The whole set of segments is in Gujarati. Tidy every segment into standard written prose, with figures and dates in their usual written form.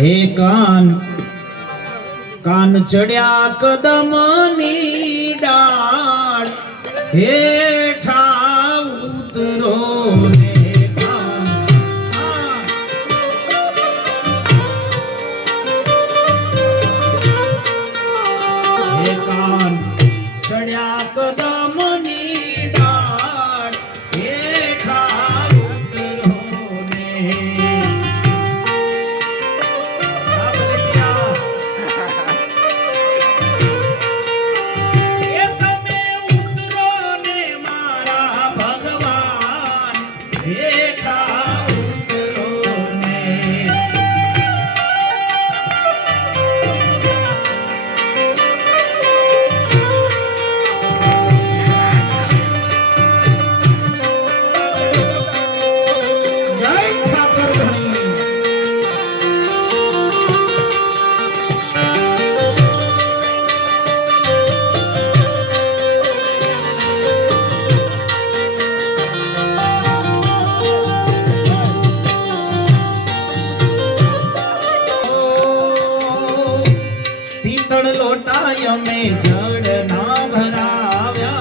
હે કાન કાન ચડ્યા કદમની ડાળ હેઠા ઉતરો રે કાન. હે કાન ચડ્યા કદમની ડાળ હેઠા ઉતરો ને. લોટાય અમે જળ ના ભરાવ્યા.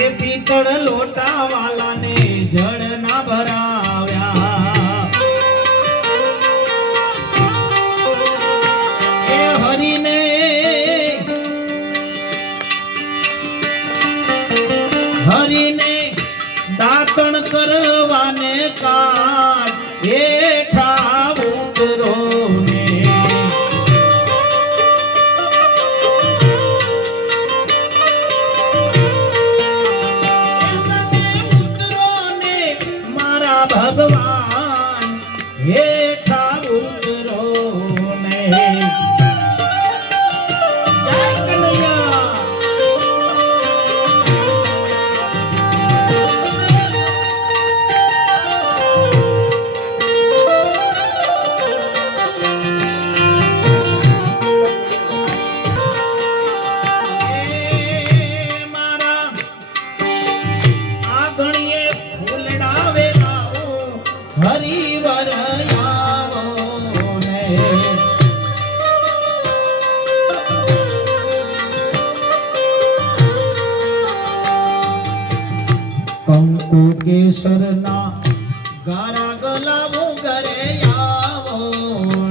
એ પિત્તળ લોટા વાલાને જળ ના ભરાવ્યા. એ હરીને હરીને દાતણ કરવાને કાજ હેઠા ઉતરો ને. ઉતરો ને મારા ભગવાન હેઠા ઉતરો ને. જય કનૈયા. હરિવર આવો ને. કંકુ કેસરના ગારા ગલાવો ઘરે આવો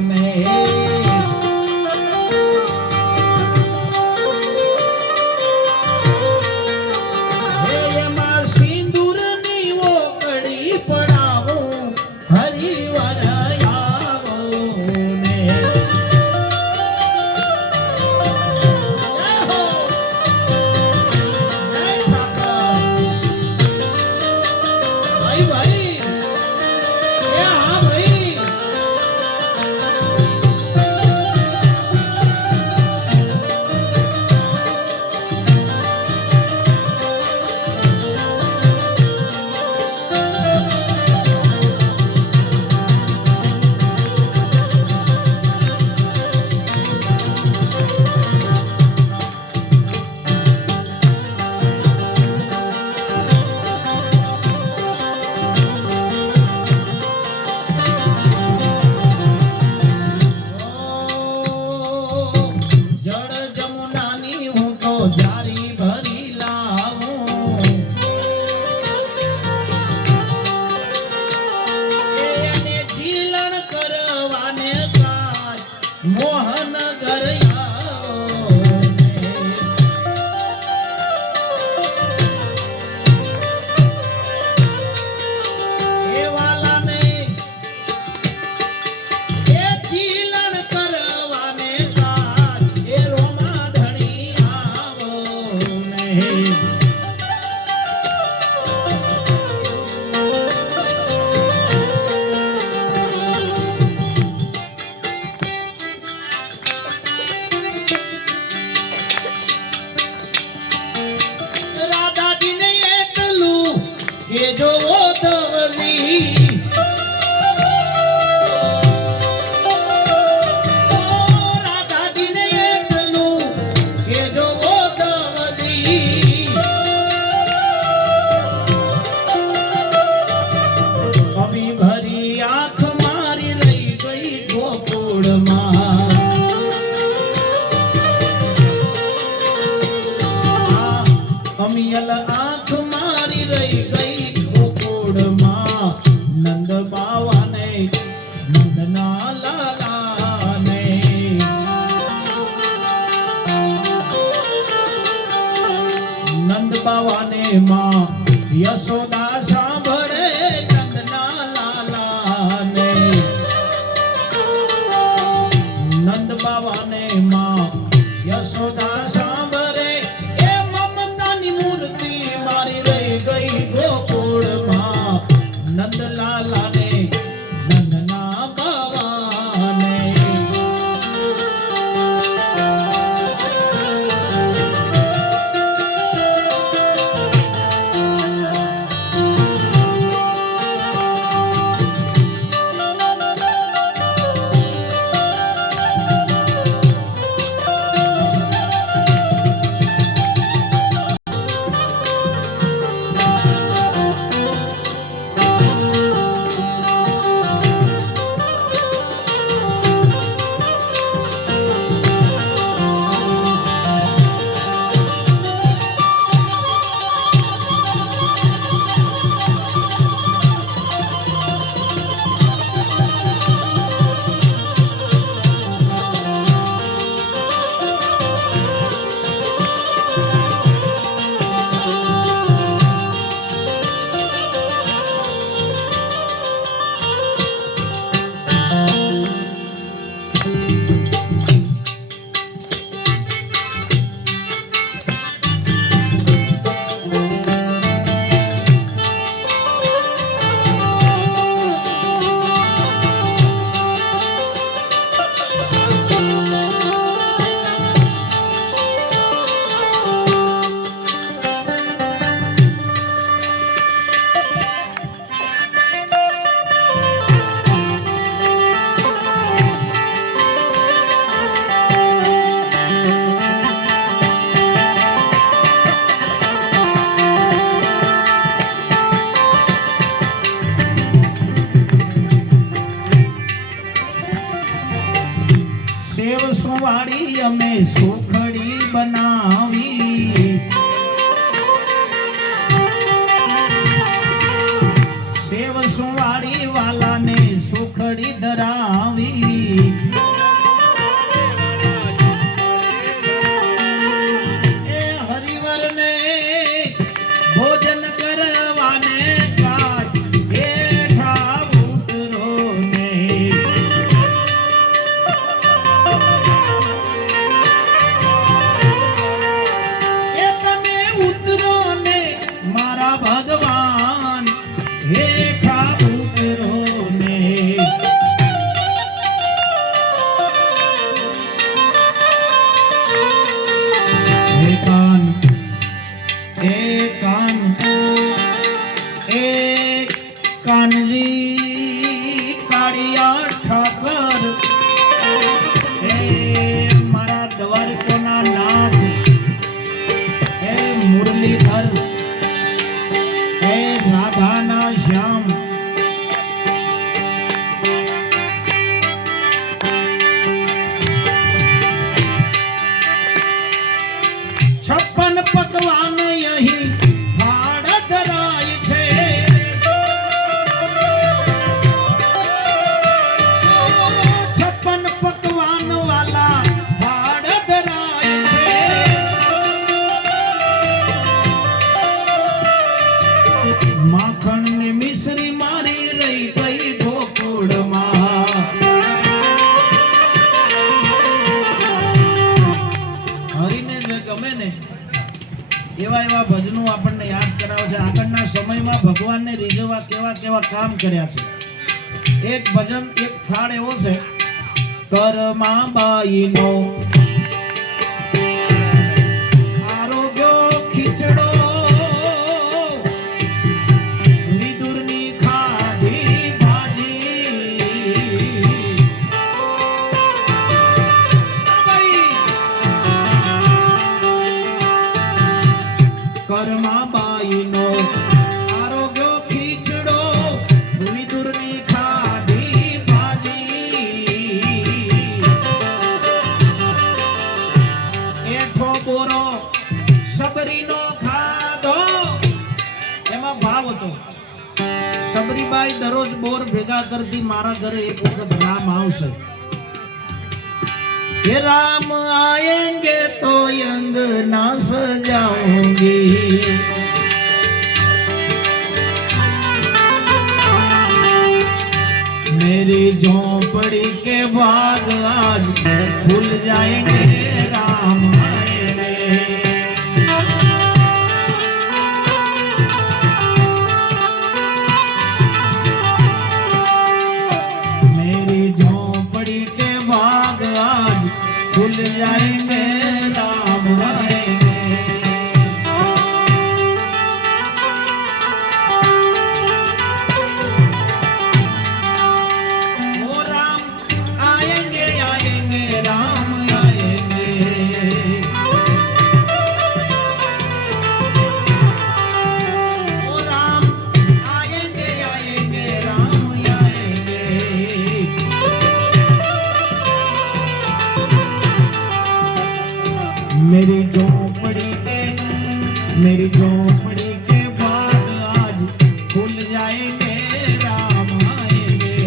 ને. હે એમાં સિંદૂરની ઓકડી પડાવો હરિવર આવો ને. ભાઈ ભાઈ એ હા ભાઈ. જારી ભરી લાવું. એને જીલણ કરવાને કાજ મોહન ઘર આવો ને. એ વાલાને એ જીલણ કરવાને કાજ એ રોમા બાવાને માં યશોદા સાંભળે નંદના લાલાને નંદ બાવાને માં યશોદા સાંભળે એ મમતાની મૂર્તિ મારી રહી ગઈ ગોકુળમાં નંદલાલાને નંદના બાવાને સેવ સુવાળી અમે સુખડી બનાવી સેવ સુવાળી વાલાને સુખડી ધરાવી એ હરિવરને ભોજન કરવાને કાજ હેઠા ઉતરો ને ભગવાન હેઠા ઉતરો ને હે કાન હે કાન હે કાનજી કાળિયા ઠાકર હે મારા દ્વારકાના નાથ હે મુરલીધર રાધાના શ્યામ છપ્પન પકવાન અહીં થાળ ધરાય છે છપ્પન પકવાન વાલા થાળ ધરાય છે માખણ ને મિશ્રી મારી રહી ગઈ ગોકુળમાં હરિને જે ગમે ને એવા એવા ભજનો આપણને યાદ કરાવે છે આગળના સમયમાં ભગવાનને રીઝવવા કેવા કેવા કામ કર્યા છે એક ભજન એક થાળ એવો છે કરમા બાઈનો આરોગ્ય ખીચડો કરમાબાઈનો આરોગ્ય ખીચડો વિદુરની ખાધી ભાજી એઠો બોરો સબરીનો ખાધો એમાં ભાવ હતો સબરીબાઈ દરરોજ બોર ભેગા કરતી મારા ઘરે એક વખત રામ આવશે ये राम आएंगे तो अंगना सजाऊंगी, मेरी झोंपड़ी के बाग आज खुल जाएंगे, राम आएंगे। मेरी झोंपड़ी के बाग आज खुल जाएंगे, राम आएंगे। मेरी झोंपड़ी के बाग आज खुल जाएंगे, राम आएंगे।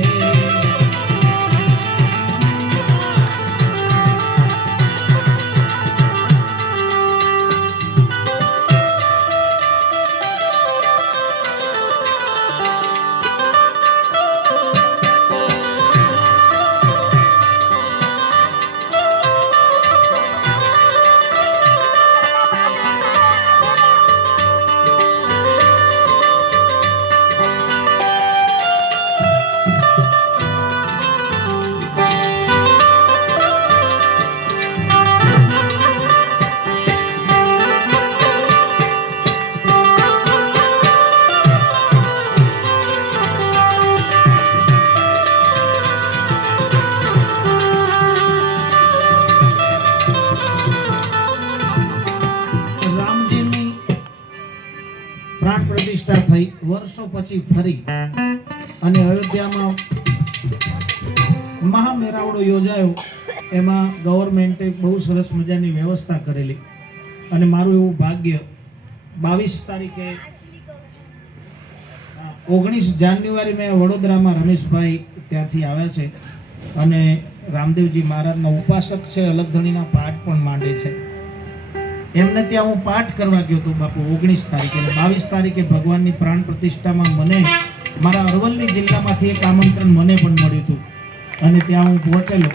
પ્રાણ પ્રતિષ્ઠા થઈ વર્ષો પછી ફરી અને અયોધ્યામાં મહામેળાવડો યોજાયો, એમાં ગવર્મેન્ટે બહુ સરસ મજાની વ્યવસ્થા કરેલી અને મારું એવું ભાગ્ય 22 તારીખે 19 જાન્યુઆરી મેં વડોદરામાં રમેશભાઈ ત્યાંથી આવ્યા છે અને રામદેવજી મહારાજના ઉપાસક છે, અલગધણીના પાઠ પણ માંડે છે. એમને ત્યાં હું પાઠ કરવા ગયો હતો બાપુ 19 તારીખે. 22 તારીખે ભગવાનની પ્રાણ પ્રતિષ્ઠામાં મને મારા અરવલ્લી જિલ્લામાંથી એક આમંત્રણ મને પણ મળ્યું હતું અને ત્યાં હું પહોંચેલો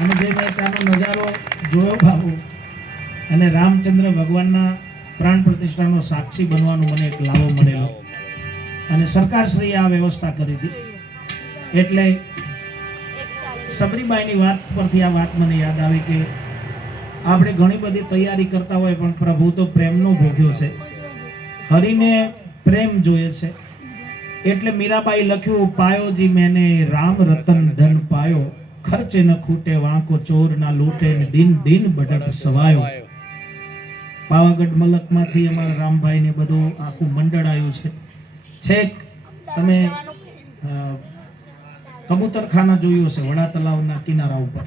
અને જે મેં ત્યાંનો નજારો જોયો બાપુ અને રામચંદ્ર ભગવાનના પ્રાણ પ્રતિષ્ઠાનો સાક્ષી બનવાનો મને એક લાવો મળેલો અને સરકારશ્રીએ આ વ્યવસ્થા કરી હતી. એટલે સબરીબાઈની વાત પરથી આ વાત મને યાદ આવી કે આપણે ઘણી બધી તૈયારી કરતા હોય પણ પ્રભુ તો પ્રેમનો ભોગ્યો છે, હરિને પ્રેમ જોઈએ છે. એટલે મીરાબાઈ લખ્યું, પાયોજી મેને રામ રતન ધન પાયો, ખર્ચે ન ખૂટે વાંકો ચોર ના લૂટે, દિન દિન બઢત સવાયો. પાવાગઢ મલકમાંથી અમારા રામભાઈ ને બધું આખું મંડળ આવ્યું છે. છેક તમે કબૂતરખાના જોયું હશે વડા તલાવના કિનારા ઉપર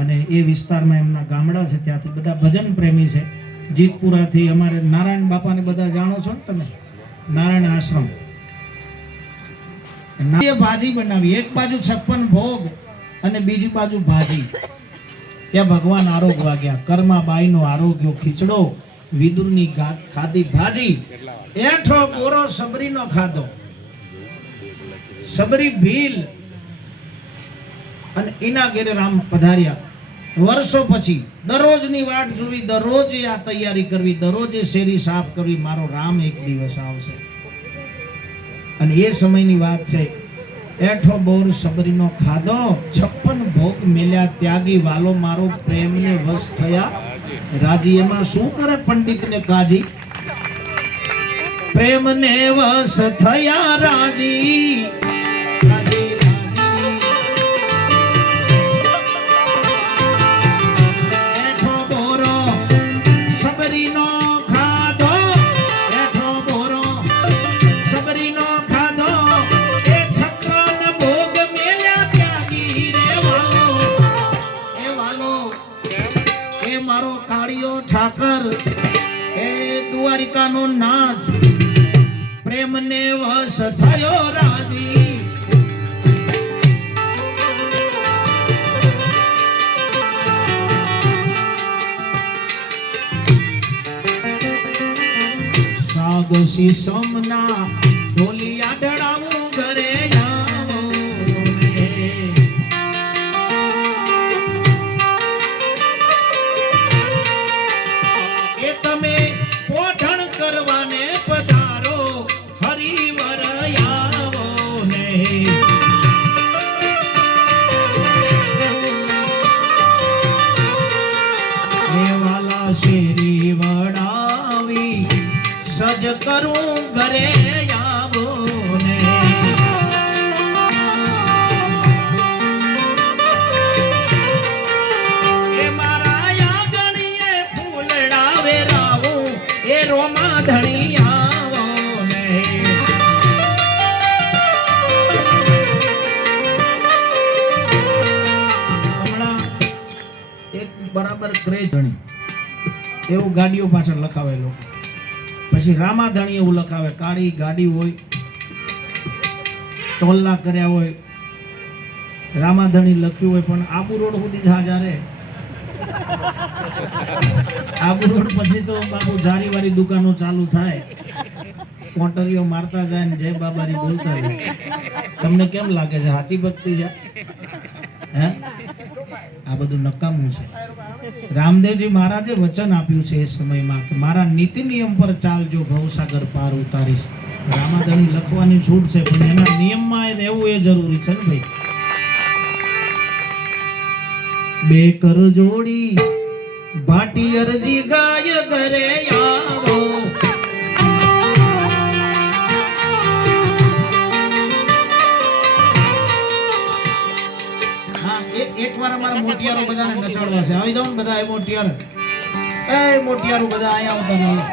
અને એ વિસ્તારમાં એમના ગામડા છે, ત્યાંથી બધા ભજન પ્રેમી છે. જીતપુરાથી અમારે નારાયણ બાપાને બધા જાણો છો ને તમે, નારાયણ આશ્રમ. ભાજી બનાવી, એક બાજુ 56 ભોગ અને બીજી બાજુ ભાજી. ત્યાં ભગવાન આરોગવા ગયા. કર્માબાઈનો આરોગ્યો ખીચડો, વિદુરની ખાધી ભાજી, એઠો બોરો સબરીનો ખાધો, સબરી ભીલ અને એના ઘેરે રામ પધાર્યા. વર્ષો પછી દરરોજની વાટ જોવી, દરરોજ આ તૈયારી કરવી, દરરોજ શેરી સાફ કરવી, મારો રામ એક દિવસ આવશે. અને એ સમયની વાત છે. એઠો બોર સબરીનો ખાધો, 56 ભોગ મેલ્યા ત્યાગી, વાલો મારો પ્રેમને વશ થયા રાજી. એમાં શું કરે પંડિત ને કાજી, પ્રેમને વશ થયા રાજી. દ્વારિકાનો નાચ, પ્રેમને વશ થયો રાજી. માગશી સમના ઢોલિયા ડળાવું ઘરે આવો ને. એ તમે પોઢણ કરવાને પધારો હરિવર આવો ને. હે વાલા શેરી વડાવી સજ કરું ઘરે આવો ને. એ મારા યાગણીએ ફૂલડા વેરાવું એ રોમા ધણી આવો ને. હમણાં એક બરાબર ક્રેઝ ધણી એવું ગાડીઓ પાછળ લખાવે લોકો. પછી રામાધણી એવું લખાવે, કાળી ગાડી હોય, ટોલના કર્યા હોય, રામાધણી લખ્યું હોય, પણ આબુ રોડ સુધી જા રે. આબુ રોડ પછી તો બાપુ જારીવાળી દુકાનો ચાલુ થાય, કોટરીઓ મારતા જાય ને જય બાબાની બોલતા જાય. તમને કેમ લાગે છે હાથી ભક્તિ છે? હે, આ બધું નકામું છે. રામદેવજી મહારાજે વચન આપ્યું છે એ સમયમાં કે મારા નીતિ નિયમ પર ચાલજો, ભવસાગર પાર ઉતારીશ. રામાધણી લખવાની છૂટ છે, પણ એના નિયમમાં રહેવું એ જરૂરી છે ને ભાઈ. બે કર જોડી ભાટી અરજી ગાય ઘરે આવો. એકવાર અમારા મોટિયારો બધાને નચાડવા છે. આવી જાવ ને બધા. એ મોટિયાર, એ મોટિયારો બધા અહીંયા આવતા.